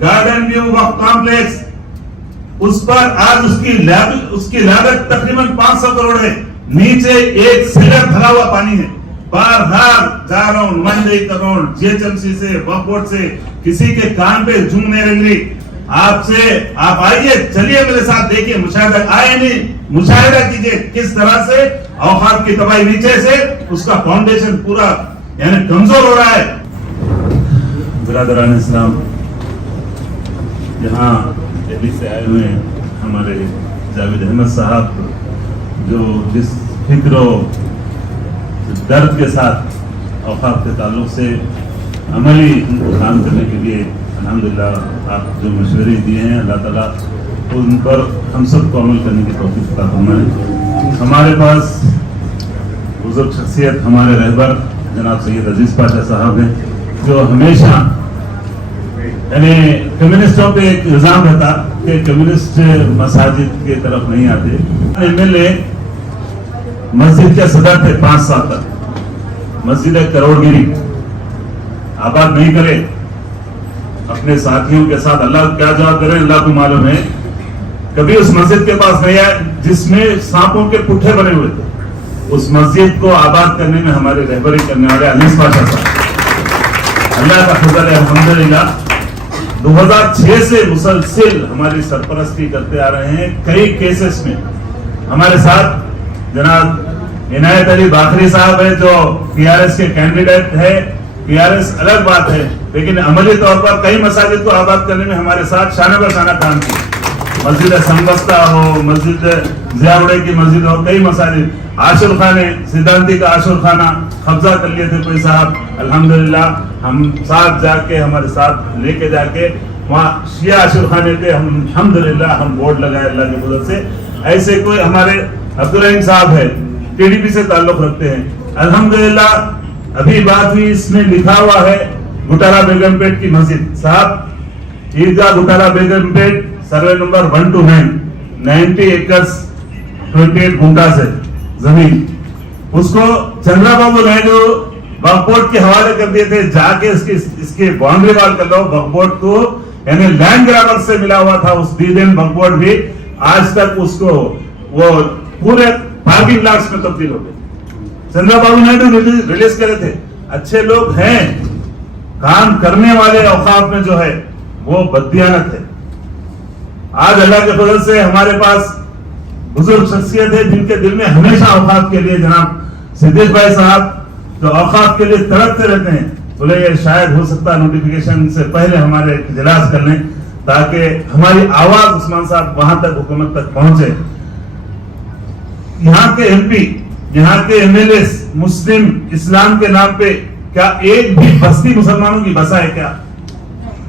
Garden view वक्फ complex, उस पर आज उसकी लागत तकरीबन 500 करोड़ है। नीचे एक सीलर भरा हुआ पानी है। बार-बार जा रहा हूं, नुमाइंदगी कर रहा हूं जीएचएमसी से, वक्फ बोर्ड से, किसी के कान पे जूं नहीं लग रही। आपसे आप आइए, चलिए मेरे साथ, देखिए, मुशाहिदा आए नहीं, मुशाहिदा कीजिए किस तरह से औकात की तबाही नीचे से उसका फाउंडेशन पूरा यानी कमजोर हो रहा है। बिरादरान इस्लाम, यहाँ दिल्ली से आए हुए हैं हमारे जावेद अहमद साहब, जो जिस फिक्र दर्द के साथ औकात के ताल्लुक से अमली काम करने के लिए अल्हम्दुलिल्लाह आप जो मशवरे दिए हैं, अल्लाह ताला उन पर हम सबको अमल करने की तौफीक अता फरमाए। हमारे पास बुजुर्ग शख्सियत हमारे रहबर जनाब सैयद अजीज पाशा साहब हैं, जो हमेशा यानी कम्युनिस्टों पे एक इल्जाम रहता कि कम्युनिस्ट मसाजिद की तरफ नहीं आते। एमएलए मस्जिद के सदर थे 5 साल तक, मस्जिद करोड़गिरी आबाद नहीं करे, अपने साथियों के साथ अल्लाह क्या जवाब करें अल्लाह को मालूम है। कभी उस मस्जिद के पास नहीं आए जिसमें सांपों के पुट्ठे बने हुए थे। उस मस्जिद को आबाद करने में हमारे रहबरी करने वाले अजीज पाशा साहब, अल्लाह का फजल है अल्हम्दुलिल्लाह। 2006 से मुसलसिल हमारी सरपरस्ती करते आ रहे हैं। कई केसेस में हमारे साथ जनाब इनायत अली बाखरी साहब है, जो टीआरएस के कैंडिडेट है। टीआरएस अलग बात है, लेकिन अमली तौर पर कई मसाजिद को आबाद करने में हमारे साथ शाना बशाना काम किया। मस्जिद संबस्ता हो, मस्जिद जियाउड़े की मस्जिद हो, कई मसाजिद, आशुर खाने, सिद्धांती का आशुर खाना कब्जा कर लिए थे कोई साहब। अल्हम्दुलिल्लाह हम साथ जाके, हमारे साथ लेके जाके वहाँ शिया आशुर खाने पे हम अल्हम्दुलिल्लाह हम बोर्ड लगाए अल्लाह की मदद से। ऐसे कोई हमारे अब्दुल रहीम साहब है, टीडीपी से ताल्लुक रखते हैं, अल्हम्दुलिल्लाह अभी बात हुई, इसमें लिखा हुआ है गुटारा बेगमपेट की मस्जिद साहब, ईदगाह गुटारा बेगमपेट, सर्वे नंबर 129, 90 एकर्स 28 गुंटा से जमीन, उसको चंद्रबाबू नायडू वक्फ बोर्ड के हवाले कर दिए थे। जाके इसके बाउंड्री वॉल कर लो, वक्फ बोर्ड को यानी लैंड ग्रैबर से मिला हुआ था उस दिन। वक्फ बोर्ड भी आज तक उसको वो पूरे पार्किंग लॉट्स में तब्दील हो गए। चंद्रबाबू नायडू रिलीज करे थे। अच्छे लोग हैं, काम करने वाले औकाफ में जो है वो बददियानत है। आज अल्लाह के फजल से हमारे पास बुजुर्ग शख्सियत है जिनके दिल में हमेशा औकाफ के लिए, जनाब सिद्दीक भाई साहब जो औकाफ के लिए तड़पते रहते हैं, बोले ये शायद हो सकता है नोटिफिकेशन से पहले हमारे इजलास कर लें ताकि हमारी आवाज उस्मान साहब वहां तक हुकूमत तक पहुंचे। यहाँ के एमपी, यहाँ के एमएलए मुस्लिम इस्लाम के नाम पे क्या एक भी बस्ती मुसलमानों की बसा है क्या?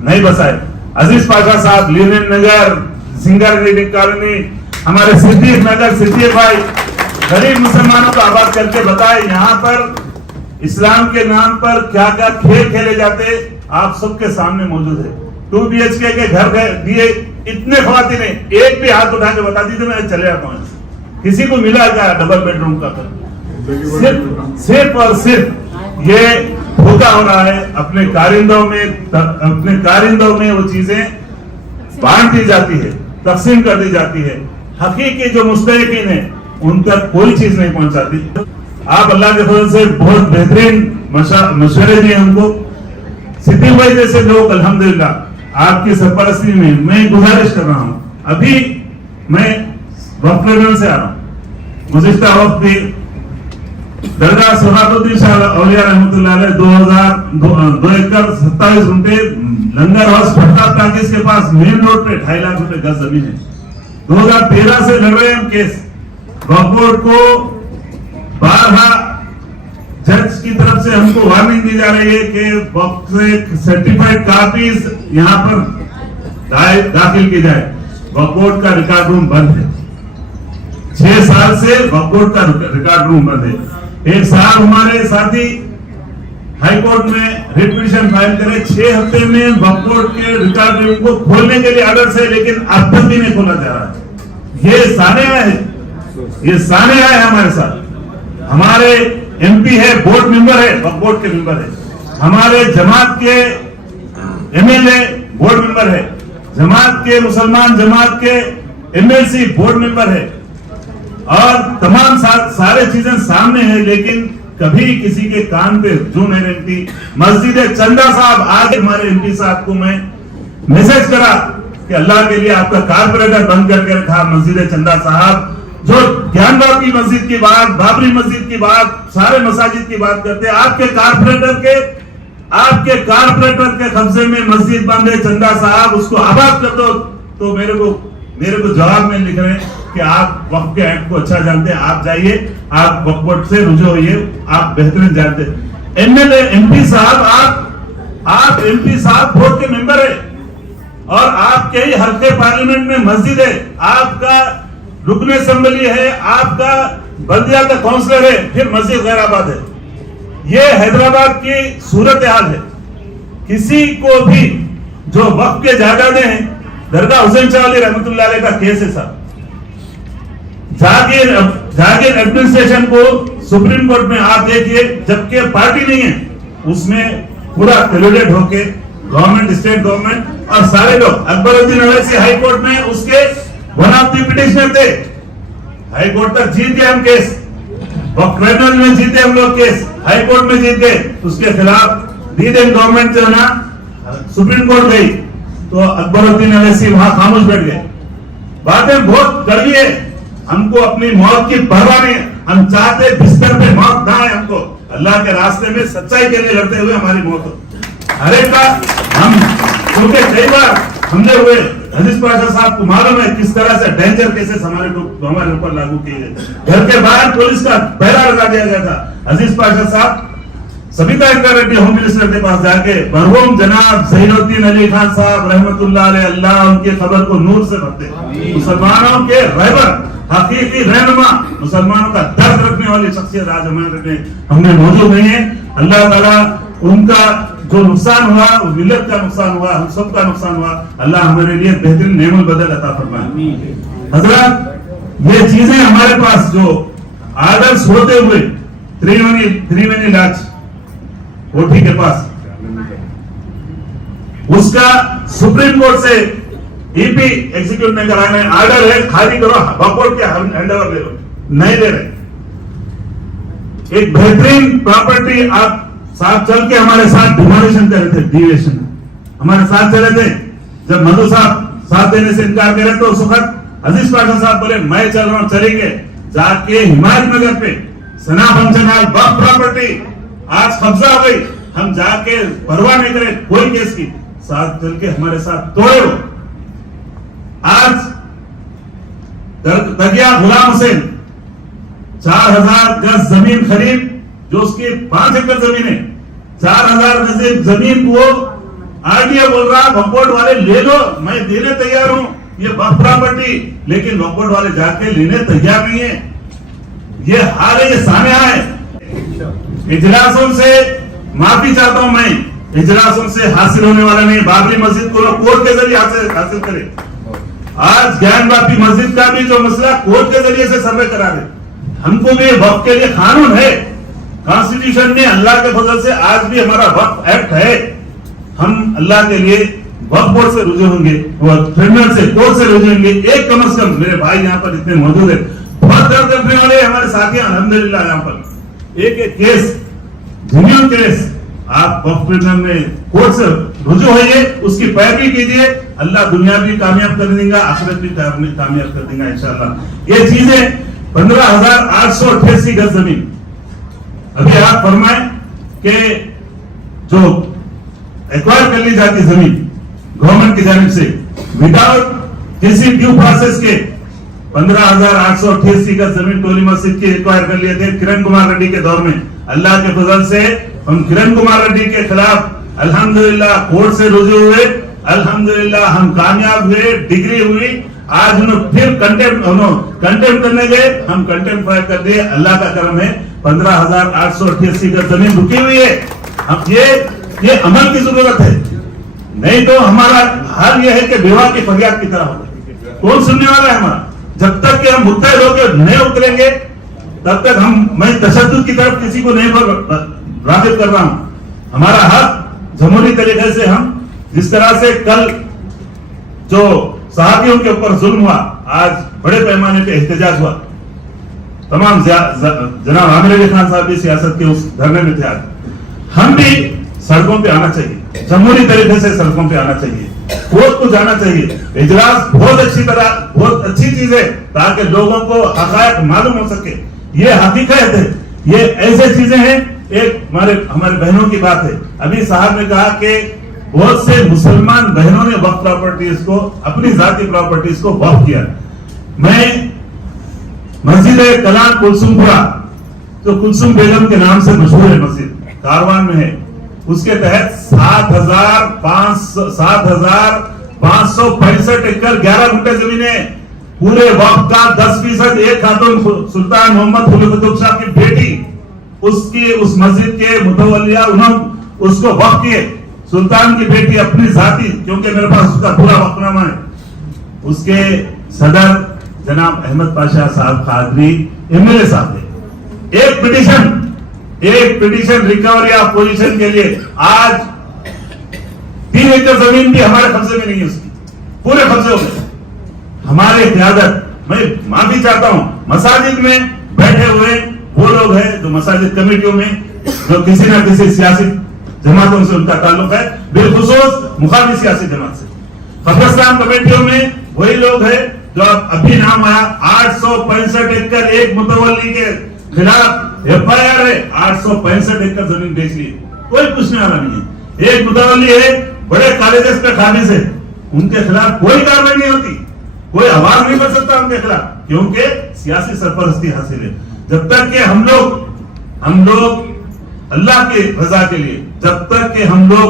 नहीं बसा है। अजीज पाशा साहब लीलन नगर, सिंगर कॉलोनी, हमारे सिद्दीक नगर, सिद्दीक भाई गरीब मुसलमानों को आबाद करके बताए यहाँ पर इस्लाम के नाम पर क्या क्या खेल खेले जाते आप सबके सामने मौजूद है। 2 BHK के घर दिए इतने खवातीन ने, एक भी हाथ उठा के बता दीजिए मैं चले जाता हूँ। किसी को मिला क्या डबल बेडरूम का? सिर्फ और सिर्फ ये धोखा हो रहा है। अपने कारिंदों में वो चीजें बांट दी जाती है, तकसीम कर दी जाती है। हकीकी जो मुस्तहिकीन है उन तक कोई चीज नहीं पहुंचाती। आप अल्लाह के फजल से बहुत बेहतरीन मशवरे दिए हमको। सिद्दीक भाई जैसे लोग अल्हम्दुलिल्लाह आपकी सरपरस्ती में मैं गुजारिश कर रहा हूँ। अभी मैं वक्फ ट्रिब्यूनल से आ रहा हूँ। गुज़िश्ता वक्त भी दरगाह सुहाबुद्दीन शाह औलिया रहमतुल्लाह अलैह 2 एकड़ 27 गुंठे लंगर हाउस फटका टाकिस के पास मेन रोड पे 2.5 लाख रुपए गज जमीन है। 2013 से लड़ रहे हैं केस। वक्फ बोर्ड को बारहा जज की तरफ से हमको वार्निंग दी जा रही है कि वक्फ से सर्टिफाइड कॉपीज यहाँ पर दाखिल की जाए। वक्फ बोर्ड का रिकॉर्ड रूम बंद है। 6 साल से वक्फ बोर्ड का रिकॉर्ड रूम बंद है। एक साहब हमारे साथी हाई कोर्ट में रिट पिटीशन फाइल करे, 6 हफ्ते में वक्फ बोर्ड के रिकॉर्ड रूम को खोलने के लिए ऑर्डर है, लेकिन अब तक भी नहीं खोला जा रहा है। ये सानिया है, ये सानिया है हमारे साथ। हमारे एमपी है, बोर्ड मेंबर है, वक्फ बोर्ड के मेंबर है। हमारे जमात के एमएलए बोर्ड मेंबर मेंबर है, जमात के मुसलमान जमात के MLC बोर्ड मेंबर है और तमाम सारे चीजें सामने है, लेकिन कभी किसी के कान पे जू नहीं रहती। मस्जिद चंदा साहब, आज हमारे MP साहब को मैं मैसेज करा कि अल्लाह के लिए आपका कारपोरेटर बंद करके रखा। मस्जिद चंदा साहब जो ज्ञानवापी मस्जिद की बात, बाबरी मस्जिद की बात, सारे मसाजिद की बात करते हैं, आपके कारपोरेटर के कब्जे में मस्जिद बंद है। चंदा साहब उसको आबाद कर दो। तो मेरे को जवाब में लिख रहे हैं कि आप वक्फ के एक्ट को अच्छा जानते हैं, आप जाइए, आप वक्फ बोर्ड से रुजू होइए, आप बेहतरीन जानते हैं। MLA MP साहब, आप MP साहब बोर्ड के मेंबर है और आपके ही हल्के पार्लियामेंट में मस्जिद है, आपका रुकन असेंबली है, आपका बल्दिया का काउंसलर है, फिर मस्जिद गैराबाद है। ये हैदराबाद की सूरत हाल है। किसी को भी जो वक्फ के जायदादें हैं, दरगाह हुसैन शाह अली रहमतुल्लाह अलैह का केस है साहब, जागीर एडमिनिस्ट्रेशन को सुप्रीम कोर्ट में आप देखिए, जबकि पार्टी नहीं है, उसमें पूरा कोलिडेट होके गवर्नमेंट, स्टेट गवर्नमेंट और सारे लोग, अकबरुद्दीन अवैसी हाई कोर्ट में उसके वन ऑफ द पिटिशनर थे, हाई कोर्ट तक जीत गए हम केस, ट्रिब्यूनल में जीते हम लोग केस, हाई कोर्ट में जीत गए, उसके खिलाफ लीड गवर्नमेंट जो है ना सुप्रीम कोर्ट गई, तो अकबरुद्दीन अवैसी वहां खामोश बैठ गए। बातें बहुत कड़वी है, हमको अपनी मौत की परवाह नहीं है, हम चाहते बिस्तर पे मौत ना है, हमको अल्लाह के रास्ते में सच्चाई के लिए लड़ते हुए हमारी मौत हो। हर एक का हम, क्योंकि कई बार हमने हुए, अजीज पाशा साहब को मालूम है किस तरह से डेंजर केसेस हमारे ऊपर लागू किए गए। घर के बाहर पुलिस का पहरा लगा दिया गया था। अजीज पाशा साहब सबिता इंद्रा रेड्डी होम मिनिस्टर के पास जाके मरहूम जनाब ज़हीरुद्दीन अली खान साहब रहमतुल्लाह अलैह, अल्लाह उनके कब्र को नूर से भरते, मुसलमानों के रहबर, हकीकी रहनुमा, मुसलमानों का दर्द रखने वाली शख्सियत आज हमारे हमने मौजूद नहीं है। अल्लाह ताला उनका जो नुकसान हुआ, मिल्लत का नुकसान हुआ, हम सब का नुकसान हुआ, अल्लाह हमारे लिए बेहतरीन नेमल बदल अता फरमाए। हजरत, ये चीजें हमारे पास जो आदर्श होते हुए त्रिवेणी लाच कोठी के पास, उसका सुप्रीम कोर्ट से EP एग्जीक्यूट नहीं कराने आर्डर है, खाली करो, वक्फ के हैंडओवर ले लो, नहीं ले रहे। एक बेहतरीन प्रॉपर्टी आप साथ चल के हमारे साथ डिमोलिशन कर रहे थे, डिविएशन हमारे साथ चले थे। जब मधु साहब साथ देने से इनकार करे तो उस वक्त अजीज पाशा साहब बोले मैं चल रहा हूं, चलेंगे। जाके हिमायत नगर पे सना फंक्शन हॉल वक्फ प्रॉपर्टी आज कब्जा हो गई, हम जाके परवाह नहीं करे कोई केस की, साथ चल के हमारे साथ तोड़े हो। आज दगिया गुलाम हुसैन 4000 गज जमीन खरीद, जो उसकी 5 एकड़ जमीन है, 4000 गज जमीन को RDA बोल रहा वक्फ बोर्ड वाले ले लो, मैं देने तैयार हूं ये वक्फ प्रॉपर्टी, लेकिन वक्फ बोर्ड वाले जाके लेने तैयार नहीं है। ये हाल है, ये सामने है। इजलासों से माफी चाहता हूं मैं, इजलासों से हासिल होने वाला नहीं। बाबरी मस्जिद को लोग कोर्ट के जरिए हासिल करे। आज ज्ञानवापी मस्जिद का भी जो मसला कोर्ट के जरिए से सर्वे करा दे। हमको भी वक्फ के लिए कानून है, कॉन्स्टिट्यूशन में अल्लाह के फजल से आज भी हमारा वक्फ एक्ट है। हम अल्लाह के लिए वक्फ बोर्ड से रुजू होंगे, ट्रिब्यूनल से, कोर्ट से रुजू होंगे। एक कम से कम मेरे भाई यहाँ पर इतने मौजूद है, बहुत दर्द करने वाले हमारे साथी अल्हम्दुलिल्लाह, यहाँ पर एक केस, जेन्युइन केस, आप वक्फ ट्रिब्यूनल में कोर्ट से रुजू होइए, उसकी पैरवी कीजिए, अल्लाह दुनिया भी कामयाब कर देगा, आखिरत भी कामयाब कर देगा इंशाअल्लाह। ये चीजें 15,888 गज जमीन, अभी आप फरमाए कि जो एक्वायर कर ली जाती जमीन गवर्नमेंट की जानिब से विदाउट किसी ड्यू प्रोसेस के 15,888 गज जमीन टोली मस्जिद की एक्वायर कर लिए थे किरण कुमार रेड्डी के दौर में। अल्लाह के फजल से हम किरण कुमार रेड्डी के खिलाफ अल्हम्दुलिल्लाह कोर्ट से रुजू हुए, अल्हम्दुलिल्लाह हम कामयाब हुए, डिग्री हुई। आज उन्होंने फिर कंटेम्प्ट करने गए, हम कंटेम्प्ट फाइल कर दिए। अल्लाह का करम है, 15,888 गज जमीन रुकी हुई है। अब ये अमल की जरूरत है, नहीं तो हमारा हाल यह है कि विवाह की फरियाद की तरह होगा। कौन सुनने वाला है हमारा? जब तक कि हम मुत्तहिद होकर नहीं उतरेंगे तब तक मैं तशद्दुद की तरफ किसी को नहीं राग़िब कर रहा हूं। हमारा हक जमहूरी तरीके से हम जिस तरह से कल जो صحافیوں کے اوپر ظلم ہوا, آج بڑے پیمانے پہ احتجاج ہوا. تمام جناب عامر علی خان صاحب بھی سیاست کے اس دھرنے میں تھے. آج ہم بھی سڑکوں پہ آنا چاہیے, جمہوری طریقے سے سڑکوں پہ آنا چاہیے, کوर्ट کو جانا چاہیے. اجلاس بہت اچھی چیز ہے تاکہ لوگوں کو حقائق معلوم ہو سکے. یہ حقیقت ہے, یہ ایسے چیزیں ہیں. ایک ہمارے بہنوں کی بات ہے, ابھی صاحب نے کہا کہ بہت سے مسلمان بہنوں نے وقف پراپرٹیز کو, اپنی ذاتی پراپرٹیز کو وقف کیا. میں مسجد کلام کلثوم پورا, جو کلثوم بیگم کے نام سے مشہور ہے مسجد, کاروان میں ہے, اس کے تحت 7,565 ایکڑ 11 گھنٹے زمین ہے. پورے وقت کا 10% ایک خاتون سلطان محمد خلیفۃ شاہ کی بیٹی, اس مسجد کے متولیہ, انہوں اس کو وقف کیے. سلطان کی بیٹی اپنی ذاتی, کیونکہ میرے پاس اس کا پورا وقت نامہ ہے, اس کے صدر جناب احمد پاشا صاحب قادری MLA صاحب نے ایک پٹیشن ریکوری آف پوزیشن کے لیے, آج 3 ایکڑ زمین بھی ہمارے قبضے میں نہیں ہے, اس کی پورے قبضے ہو گئے. ہمارے قیادت, میں معافی چاہتا ہوں, مساجد میں بیٹھے ہوئے وہ لوگ ہیں جو مساجد کمیٹیوں میں, جو کسی نہ کسی سیاسی جماعتوں سے ان کا تعلق ہے, بالخصوص مخالف سیاسی جماعت سے. قبرستان کمیٹیوں میں وہی لوگ ہیں جو ابھی نام آیا, 865 ایکڑ ایک متولی کے خلاف FIR ہے, 865 ایکڑ زمین بیچ لی, کوئی پوچھنے والا نہیں ہے. ایک متولی ہے, بڑے کالجز پہ خالص ہے, ان کے خلاف کوئی کارروائی نہیں ہوتی, کوئی آواز نہیں بڑھ سکتا ان کے خلاف, کیونکہ سیاسی سرپرستی حاصل ہے. جب تک کہ ہم لوگ اللہ کی رضا کے لیے, جب تک کہ ہم لوگ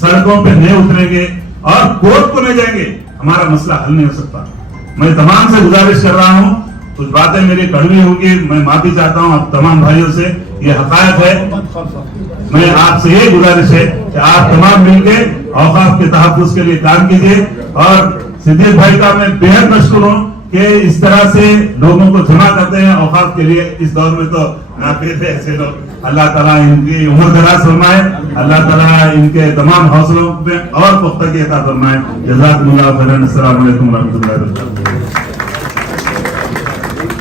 سڑکوں پہ نہیں اتریں گے اور کورٹ کو نہیں جائیں گے, ہمارا مسئلہ حل نہیں ہو سکتا. میں تمام سے گزارش کر رہا ہوں, کچھ باتیں میری کڑوی ہوگی, میں معافی چاہتا ہوں اب تمام بھائیوں سے, یہ حقائق ہے. میں آپ سے یہ گزارش ہے کہ آپ تمام مل کے اوقاف کے تحفظ کے لیے کام کیجیے. اور صدیق بھائی کا میں بےحد مشکور ہوں کہ اس طرح سے لوگوں کو جمع کرتے ہیں اوقاف کے لیے. اس دور میں تو ناپید ہے ایسے لوگ. اللہ تعالیٰ ان کی عمر دراز فرمائے, اللہ تعالیٰ ان کے تمام حوصلوں میں اور پختگی عطا فرمائے. جزاکم اللہ خیرا. السلام علیکم ورحمۃ اللہ وبرکاتہ.